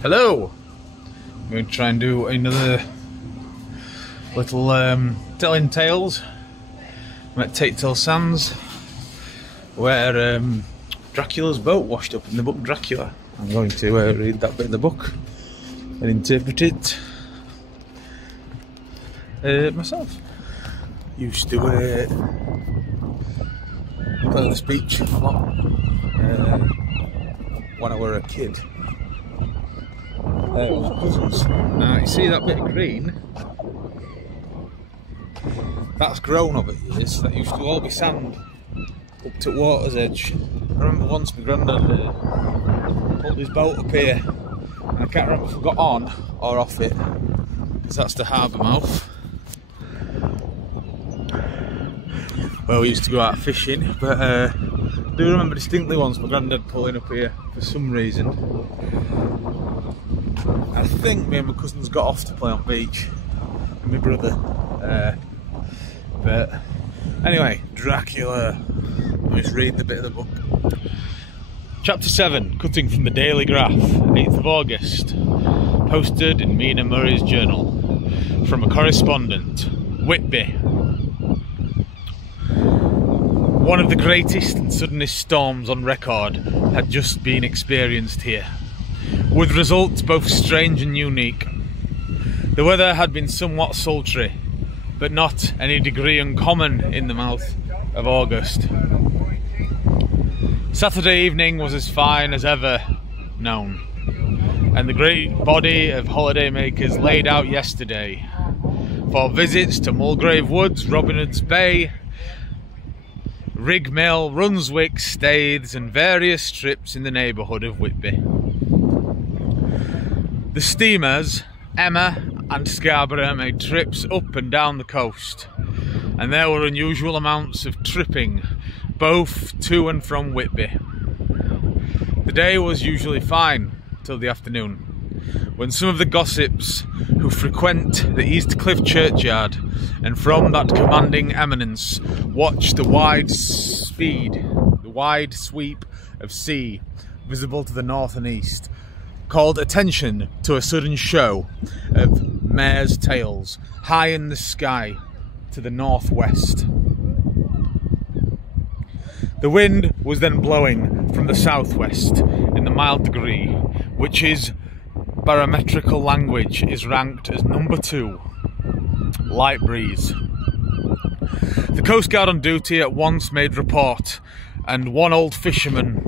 Hello! I'm going to try and do another little telling tales. I'm at Tate Hill Sands where Dracula's boat washed up in the book Dracula. I'm going to read that bit of the book and interpret it myself. Used to play this beach a lot when I were a kid. With my cousins. Now you see that bit of green? That's grown over years. That used to all be sand up to water's edge. I remember once my granddad pulled his boat up here, and I can't remember if I got on or off it, because that's the harbour mouth. Well, we used to go out fishing, but I do remember distinctly once my granddad pulling up here for some reason. I think me and my cousins got off to play on beach, and my brother. But anyway, Dracula. Let me just read the bit of the book. Chapter 7, cutting from the Daily Graph, 8th of August. Posted in Mina Murray's journal. From a correspondent, Whitby. One of the greatest and suddenest storms on record had just been experienced here, with results both strange and unique. The weather had been somewhat sultry, but not any degree uncommon in the mouth of August. Saturday evening was as fine as ever known, and the great body of holidaymakers laid out yesterday for visits to Mulgrave Woods, Robin Hood's Bay, Rigmill, Runswick, Staithes, and various trips in the neighbourhood of Whitby. The steamers, Emma and Scarborough, made trips up and down the coast, and there were unusual amounts of tripping, both to and from Whitby. The day was usually fine till the afternoon, when some of the gossips who frequent the East Cliff churchyard and from that commanding eminence watch the wide sweep of sea visible to the north and east, called attention to a sudden show of mares' tails high in the sky to the northwest. The wind was then blowing from the southwest in the mild degree, which is barometrical language is ranked as number 2, light breeze. The Coast Guard on duty at once made report, and one old fisherman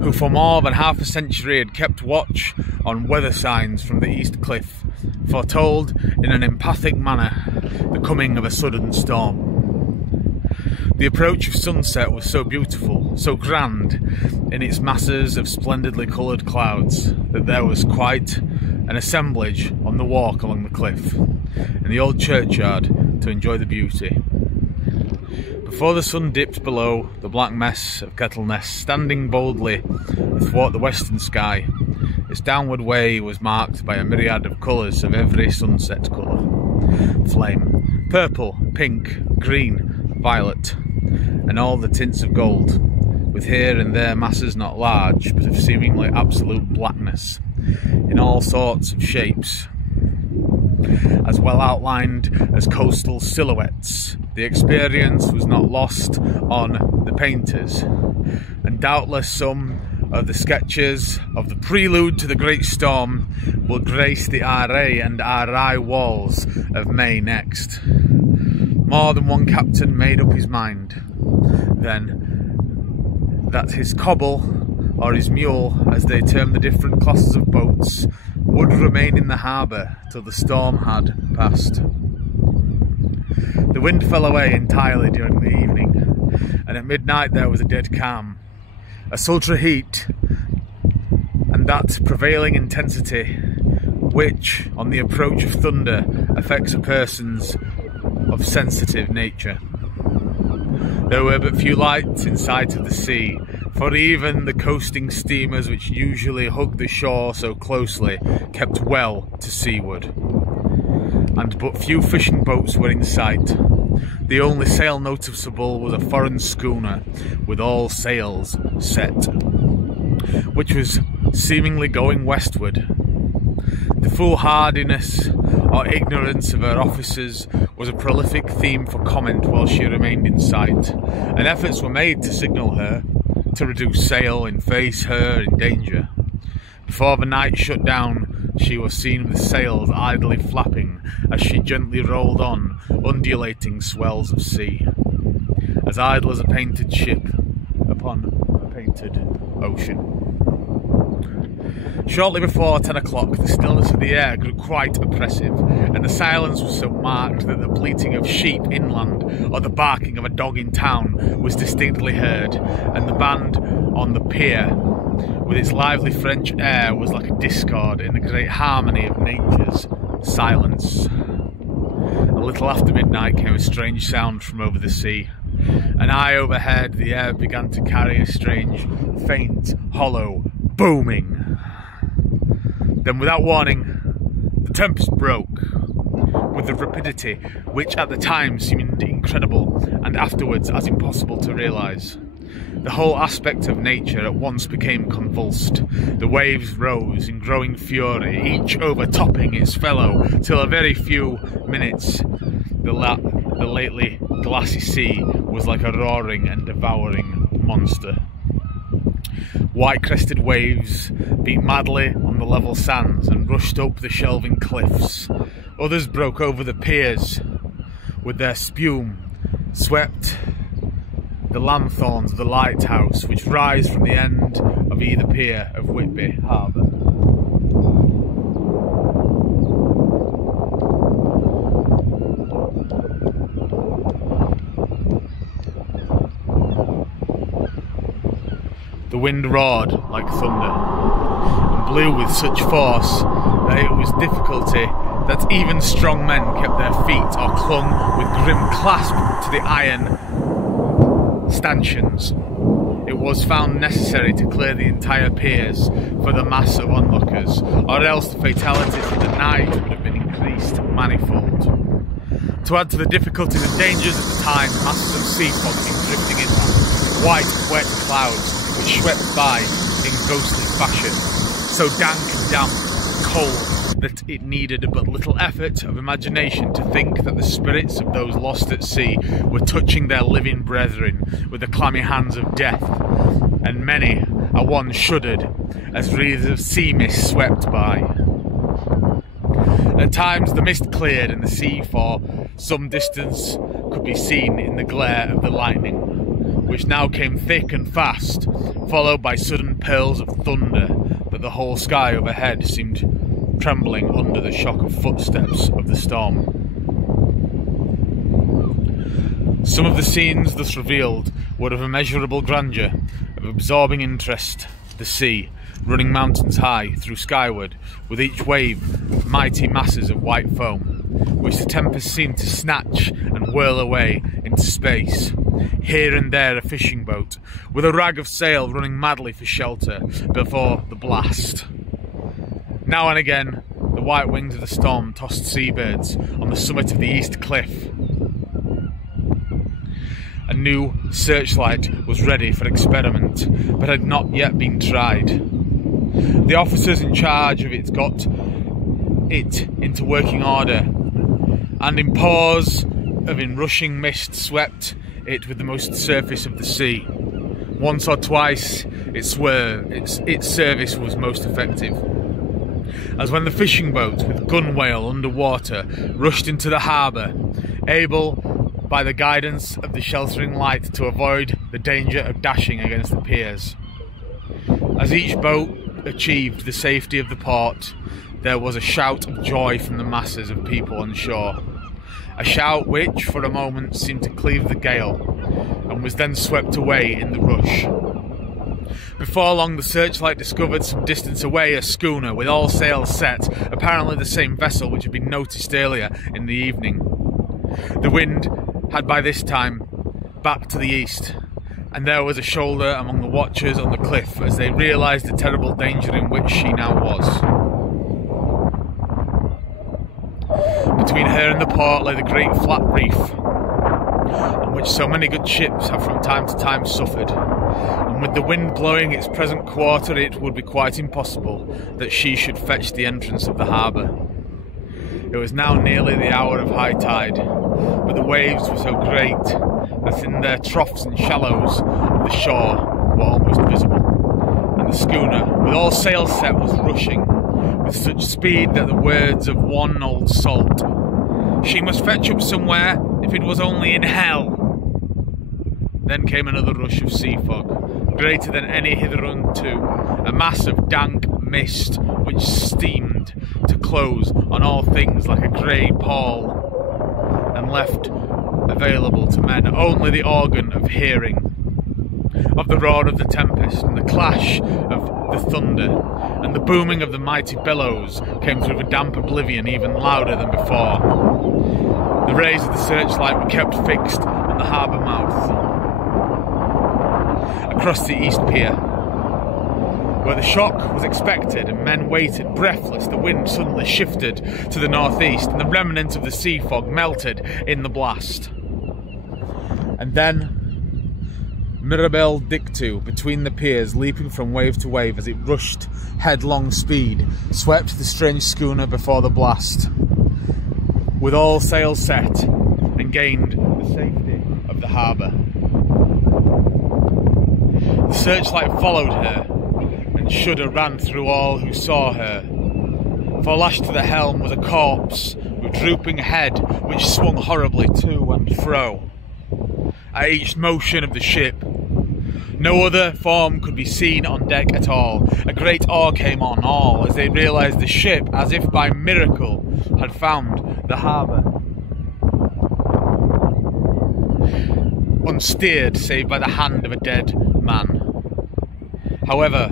who for more than half a century had kept watch on weather signs from the East Cliff, foretold in an emphatic manner the coming of a sudden storm. The approach of sunset was so beautiful, so grand in its masses of splendidly coloured clouds, that there was quite an assemblage on the walk along the cliff in the old churchyard to enjoy the beauty. Before the sun dipped below the black mess of Kettleness, standing boldly athwart the western sky, its downward way was marked by a myriad of colours of every sunset colour: flame, purple, pink, green, violet, and all the tints of gold, with here and there masses not large, but of seemingly absolute blackness, in all sorts of shapes, as well outlined as coastal silhouettes. The experience was not lost on the painters, and doubtless some of the sketches of the prelude to the great storm will grace the RA and RI walls of May next. More than one captain made up his mind then that his cobble, or his mule as they term the different classes of boats, would remain in the harbour till the storm had passed. The wind fell away entirely during the evening, and at midnight there was a dead calm. A sultry heat, and that prevailing intensity which, on the approach of thunder, affects a person's of sensitive nature. There were but few lights in sight of the sea, for even the coasting steamers which usually hug the shore so closely kept well to seaward, and but few fishing boats were in sight. The only sail noticeable was a foreign schooner with all sails set, which was seemingly going westward. The foolhardiness or ignorance of her officers was a prolific theme for comment while she remained in sight, and efforts were made to signal her, to reduce sail and face her in danger. Before the night shut down, she was seen with sails idly flapping as she gently rolled on undulating swells of sea, as idle as a painted ship upon a painted ocean. Shortly before 10 o'clock, the stillness of the air grew quite oppressive, and the silence was so marked that the bleating of sheep inland or the barking of a dog in town was distinctly heard, and the band on the pier, with its lively French air, was like a discord in the great harmony of nature's silence. A little after midnight came a strange sound from over the sea, and high overhead the air began to carry a strange, faint, hollow booming. Then, without warning, the tempest broke with a rapidity which at the time seemed incredible and afterwards as impossible to realise. The whole aspect of nature at once became convulsed. The waves rose in growing fury, each overtopping its fellow, till a very few minutes the lately glassy sea was like a roaring and devouring monster. White-crested waves beat madly on the level sands and rushed up the shelving cliffs. Others broke over the piers with their spume, swept the lanthorns of the lighthouse which rise from the end of either pier of Whitby harbour. The wind roared like thunder, and blew with such force that it was difficulty that even strong men kept their feet or clung with grim clasp to the iron stanchions. It was found necessary to clear the entire piers for the mass of onlookers, or else the fatalities of the night would have been increased manifold. To add to the difficulties and dangers at the time, masses of sea fog came drifting inland, white wet clouds which swept by in ghostly fashion, so dank and damp, cold, that it needed but little effort of imagination to think that the spirits of those lost at sea were touching their living brethren with the clammy hands of death, and many a one shuddered as wreaths of sea mist swept by. At times the mist cleared and the sea for some distance could be seen in the glare of the lightning, which now came thick and fast, followed by sudden peals of thunder that the whole sky overhead seemed trembling under the shock of footsteps of the storm. Some of the scenes thus revealed were of immeasurable grandeur, of absorbing interest. The sea, running mountains high through skyward, with each wave mighty masses of white foam, which the tempest seemed to snatch and whirl away into space. Here and there a fishing boat, with a rag of sail running madly for shelter before the blast. Now and again, the white wings of the storm tossed seabirds on the summit of the east cliff. A new searchlight was ready for experiment, but had not yet been tried. The officers in charge of it got it into working order, and in pause of inrushing mist swept it with the most surface of the sea. Once or twice its service was most effective, as when the fishing boat with gunwale under water rushed into the harbour, able by the guidance of the sheltering light to avoid the danger of dashing against the piers. As each boat achieved the safety of the port, there was a shout of joy from the masses of people on shore. A shout which, for a moment, seemed to cleave the gale, and was then swept away in the rush. Before long, the searchlight discovered some distance away a schooner with all sails set, apparently the same vessel which had been noticed earlier in the evening. The wind had by this time backed to the east, and there was a shoulder among the watchers on the cliff as they realised the terrible danger in which she now was. Between her and the port lay the great flat reef, on which so many good ships have from time to time suffered. and with the wind blowing its present quarter, it would be quite impossible that she should fetch the entrance of the harbour. It was now nearly the hour of high tide, but the waves were so great that in their troughs and shallows of the shore were almost visible, and the schooner, with all sails set, was rushing with such speed that the words of one old salt, "She must fetch up somewhere, if it was only in hell." Then came another rush of sea fog, greater than any hitherunto, a mass of dank mist which steamed to close on all things like a grey pall, and left available to men only the organ of hearing, of the roar of the tempest, and the clash of the thunder, and the booming of the mighty bellows came through the damp oblivion even louder than before. The rays of the searchlight were kept fixed on the harbour mouth, across the east pier, where the shock was expected, and men waited breathless. The wind suddenly shifted to the northeast, and the remnant of the sea fog melted in the blast. And then Mirabelle Dictu, between the piers, leaping from wave to wave as it rushed headlong speed, swept the strange schooner before the blast, with all sails set, and gained the safety of the harbour. The searchlight followed her, and shudder ran through all who saw her, for lashed to the helm was a corpse with drooping head which swung horribly to and fro at each motion of the ship. No other form could be seen on deck at all. A great awe came on all as they realised the ship, as if by miracle, had found the harbour, unsteered save by the hand of a dead man. However,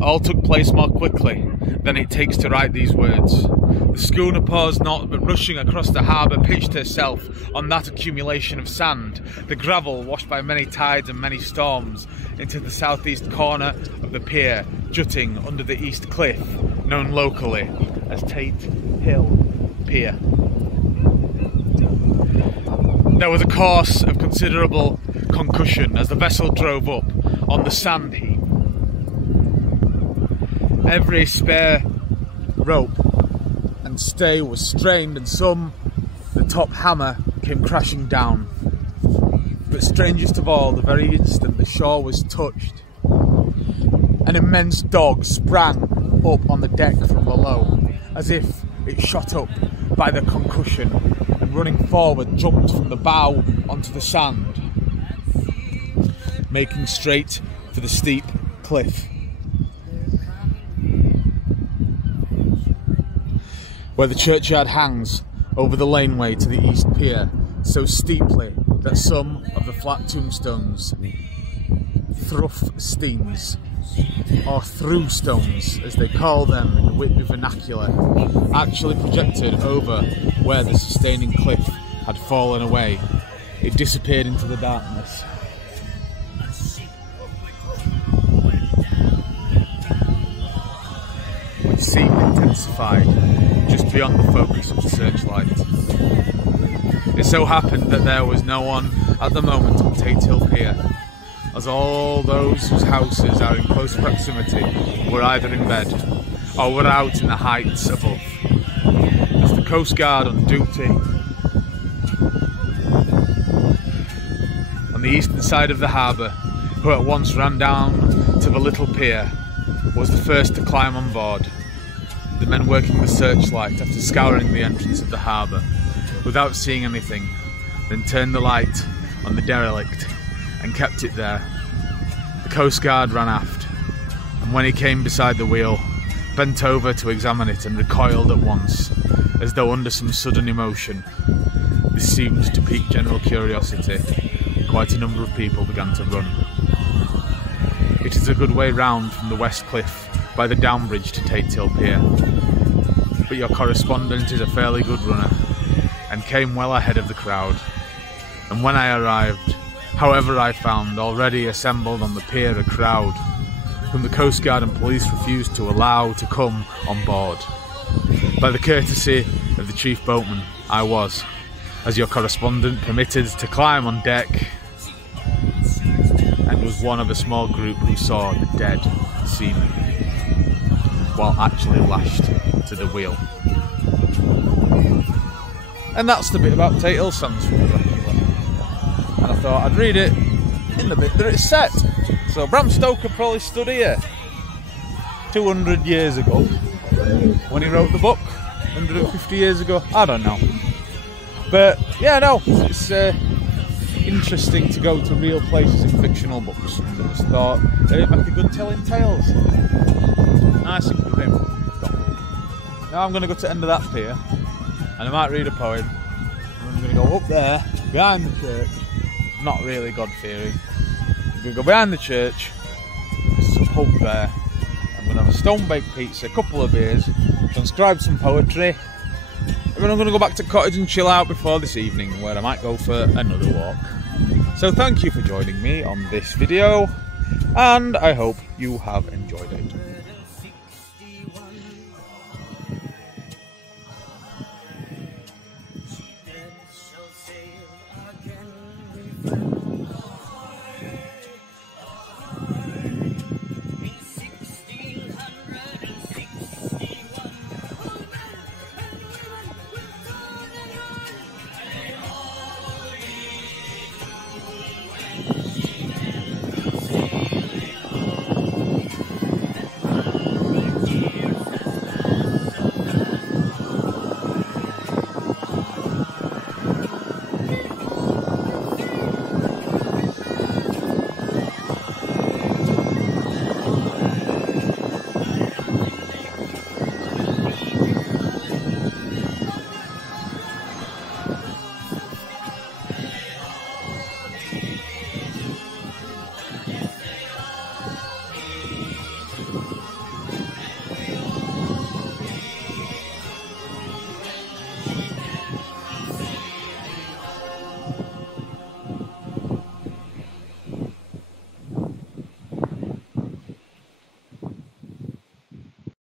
all took place more quickly than it takes to write these words. The schooner paused not, but rushing across the harbour, pitched herself on that accumulation of sand, the gravel washed by many tides and many storms, into the southeast corner of the pier, jutting under the east cliff, known locally as Tate Hill Pier. There was a course of considerable concussion as the vessel drove up on the sand heap. Every spare rope and stay was strained, and the top hammer came crashing down. But strangest of all, the very instant the shore was touched, an immense dog sprang up on the deck from below, as if it shot up by the concussion, and running forward jumped from the bow onto the sand, making straight for the steep cliff, where the churchyard hangs over the laneway to the east pier, so steeply that some of the flat tombstones, thruff-steens, or through-stones as they call them in the Whitby vernacular, actually projected over where the sustaining cliff had fallen away. It disappeared into the darkness. Which seemed intensified just beyond the focus of the searchlight. It so happened that there was no one at the moment on Tate Hill Pier, as all those whose houses are in close proximity were either in bed or were out in the heights above, as the Coast Guard on duty on the eastern side of the harbour, who at once ran down to the little pier, was the first to climb on board. The men working the searchlight, after scouring the entrance of the harbour without seeing anything, then turned the light on the derelict and kept it there. The Coast Guard ran aft, and when he came beside the wheel, bent over to examine it and recoiled at once, as though under some sudden emotion. This seemed to pique general curiosity. Quite a number of people began to run. It is a good way round from the west cliff by the down bridge to Tate Hill Pier, but your correspondent is a fairly good runner and came well ahead of the crowd. And when I arrived, however, I found already assembled on the pier a crowd whom the Coast Guard and police refused to allow to come on board. By the courtesy of the chief boatman, I was, as your correspondent, permitted to climb on deck and was one of a small group who saw the dead seaman while actually lashed to the wheel. And that's the bit about Tate Hill Sands from Dracula. And I thought I'd read it in the bit that it's set. So Bram Stoker probably stood here 200 years ago when he wrote the book, 150 years ago, I don't know. But yeah, no, it's interesting to go to real places in fictional books. And I just thought it'd make a good telling tales. Nice and grim. Now I'm going to go to the end of that pier and I might read a poem. And I'm going to go up there behind the church. Not really God-fearing. I'm going to go behind the church. There's some pub there. I'm going to have a stone-baked pizza, a couple of beers, transcribe some poetry, and then I'm going to go back to cottage and chill out before this evening, where I might go for another walk. So thank you for joining me on this video, and I hope you have enjoyed it.